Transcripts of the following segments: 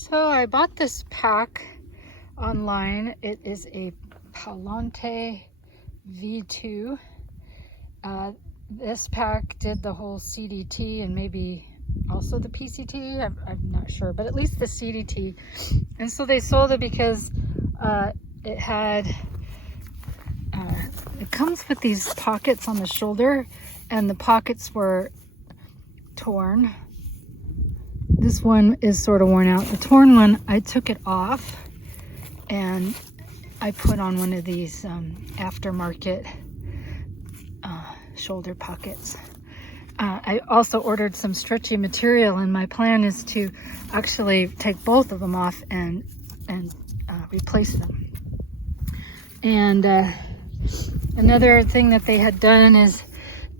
So I bought this pack online. It is a Palante V2. This pack did the whole CDT and maybe also the PCT. I'm not sure, but at least the CDT. And so they sold it because it had, it comes with these pockets on the shoulder, and the pockets were torn. This one is sort of worn out. The torn one, I took it off and I put on one of these aftermarket shoulder pockets. I also ordered some stretchy material, and my plan is to actually take both of them off and replace them. And another thing that they had done is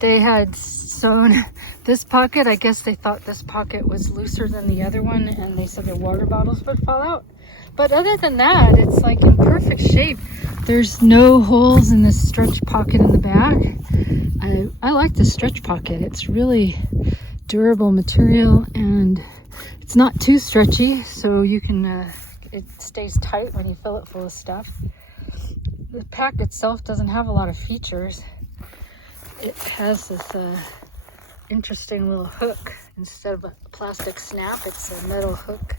they had sewn this pocket. I guess they thought this pocket was looser than the other one, and they said their water bottles would fall out. But other than that, it's like in perfect shape. There's no holes in this stretch pocket in the back. I like the stretch pocket. It's really durable material, and it's not too stretchy, so you can it stays tight when you fill it full of stuff. The pack itself doesn't have a lot of features. It has this interesting little hook. Instead of a plastic snap, it's a metal hook.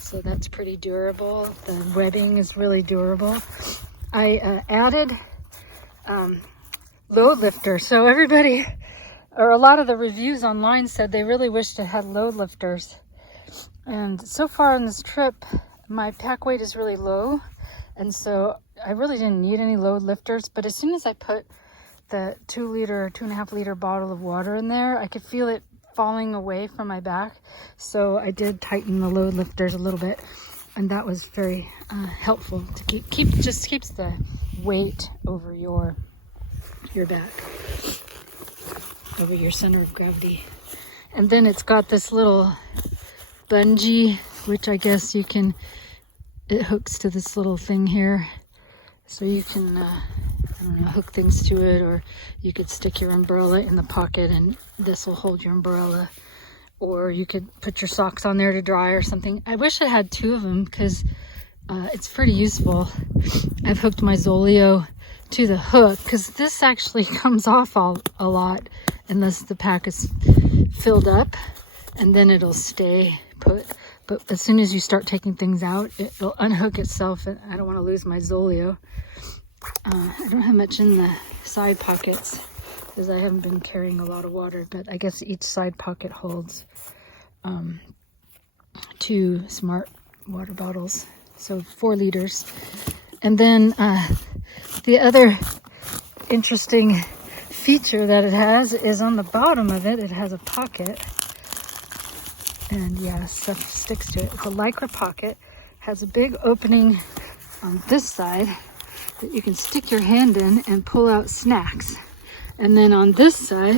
So that's pretty durable. The webbing is really durable. I added load lifter. So everybody, or a lot of the reviews online said they really wished it had load lifters. And so far on this trip, my pack weight is really low. And so I really didn't need any load lifters. But as soon as I put the 2.5 liter bottle of water in there, I could feel it falling away from my back. So I did tighten the load lifters a little bit, and that was very helpful to just keeps the weight over your back, over your center of gravity. And then it's got this little bungee, which I guess it hooks to this little thing here, so you can I don't know, hook things to it, or you could stick your umbrella in the pocket and this will hold your umbrella, or you could put your socks on there to dry or something. I wish I had two of them because it's pretty useful. I've hooked my Zoleo to the hook because this actually comes off a lot unless the pack is filled up, and then it'll stay put. But as soon as you start taking things out, it'll unhook itself, and I don't want to lose my Zoleo. I don't have much in the side pockets because I haven't been carrying a lot of water, but I guess each side pocket holds 2 smart water bottles, so 4 liters. And then the other interesting feature that it has is on the bottom of it, it has a pocket, and yeah, stuff sticks to it. It's a Lycra pocket, has a big opening on this side that you can stick your hand in and pull out snacks. And then on this side,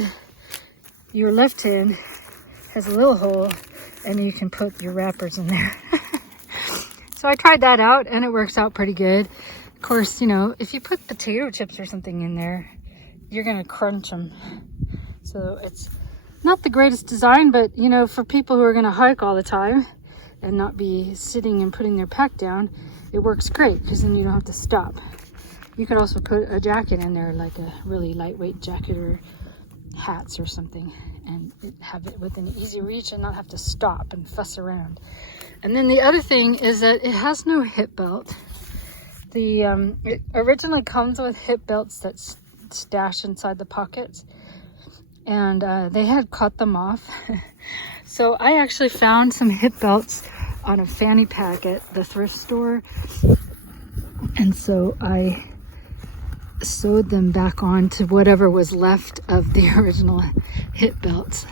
your left hand has a little hole, and you can put your wrappers in there. So I tried that out, and it works out pretty good. Of course, you know, if you put potato chips or something in there, you're gonna crunch them. So it's not the greatest design, but you know, for people who are gonna hike all the time and not be sitting and putting their pack down, it works great because then you don't have to stop. You could also put a jacket in there, like a really lightweight jacket or hats or something, and have it within easy reach and not have to stop and fuss around. And then the other thing is that it has no hip belt. It originally comes with hip belts that's stashed inside the pockets, and they had cut them off. So I actually found some hip belts on a fanny pack at the thrift store, and so I sewed them back on to whatever was left of the original hip belts,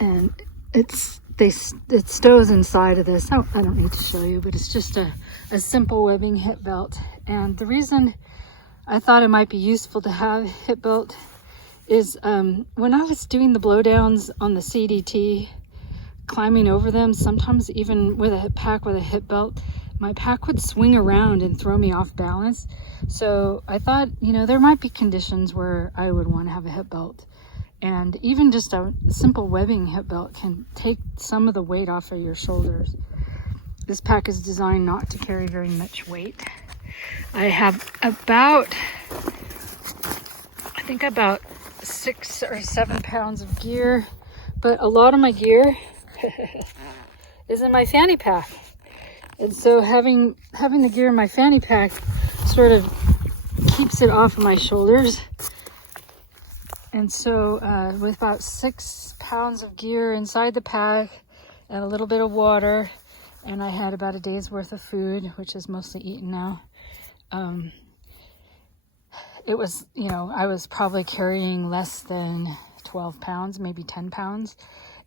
and it stows inside of this. I don't need to show you, but it's just a simple webbing hip belt. And the reason I thought it might be useful to have a hip belt is when I was doing the blowdowns on the CDT, climbing over them, sometimes even with a pack with a hip belt, my pack would swing around and throw me off balance. So I thought, you know, there might be conditions where I would want to have a hip belt. And even just a simple webbing hip belt can take some of the weight off of your shoulders. This pack is designed not to carry very much weight. I have about, I think about 6 or 7 pounds of gear, but a lot of my gear is in my fanny pack. And so having the gear in my fanny pack sort of keeps it off of my shoulders. And so with about 6 pounds of gear inside the pack and a little bit of water, and I had about a day's worth of food, which is mostly eaten now. It was, you know, I was probably carrying less than 12 pounds, maybe 10 pounds.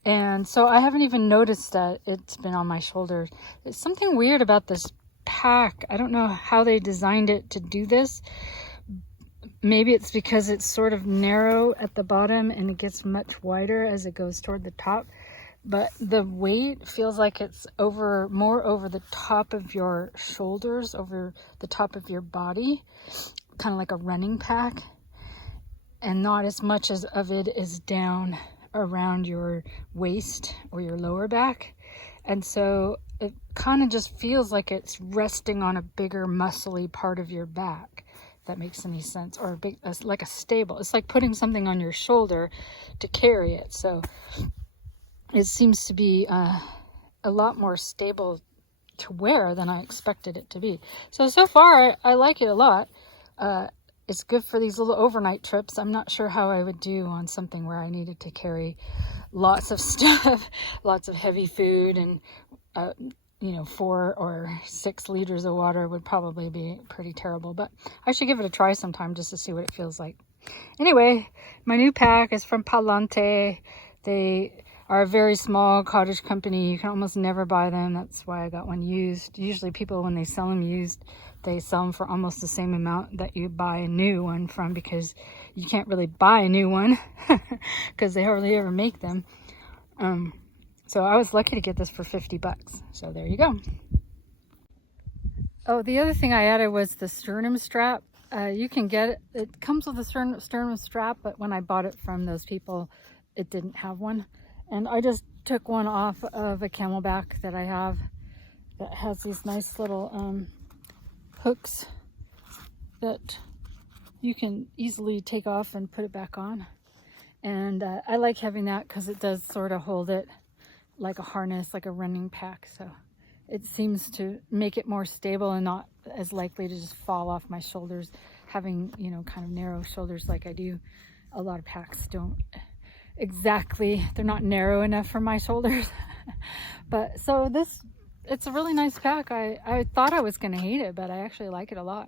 And so I haven't even noticed that it's been on my shoulders. It's something weird about this pack. I don't know how they designed it to do this. Maybe it's because it's sort of narrow at the bottom and it gets much wider as it goes toward the top. But the weight feels like it's more over the top of your shoulders, over the top of your body, kind of like a running pack, and not as much as of it is down around your waist or your lower back. And so it kind of just feels like it's resting on a bigger muscly part of your back, if that makes any sense, or like a stable. It's like putting something on your shoulder to carry it. So it seems to be a lot more stable to wear than I expected it to be. So far I like it a lot. It's good for these little overnight trips. I'm not sure how I would do on something where I needed to carry lots of stuff, lots of heavy food, and 4 or 6 liters of water would probably be pretty terrible. But I should give it a try sometime just to see what it feels like. Anyway, my new pack is from Palante. They are a very small cottage company. You can almost never buy them. That's why I got one used. Usually people, when they sell them used, they sell them for almost the same amount that you buy a new one from, because you can't really buy a new one because they hardly ever make them. So I was lucky to get this for $50. So there you go. Oh, the other thing I added was the sternum strap. You can get it. It comes with a sternum strap, but when I bought it from those people, it didn't have one. And I just took one off of a camelback that I have that has these nice little hooks that you can easily take off and put it back on. And I like having that because it does sort of hold it like a harness, like a running pack. So it seems to make it more stable and not as likely to just fall off my shoulders. Having, you know, kind of narrow shoulders like I do, a lot of packs don't exactly, they're not narrow enough for my shoulders. But so it's a really nice pack. I thought I was going to hate it, but I actually like it a lot.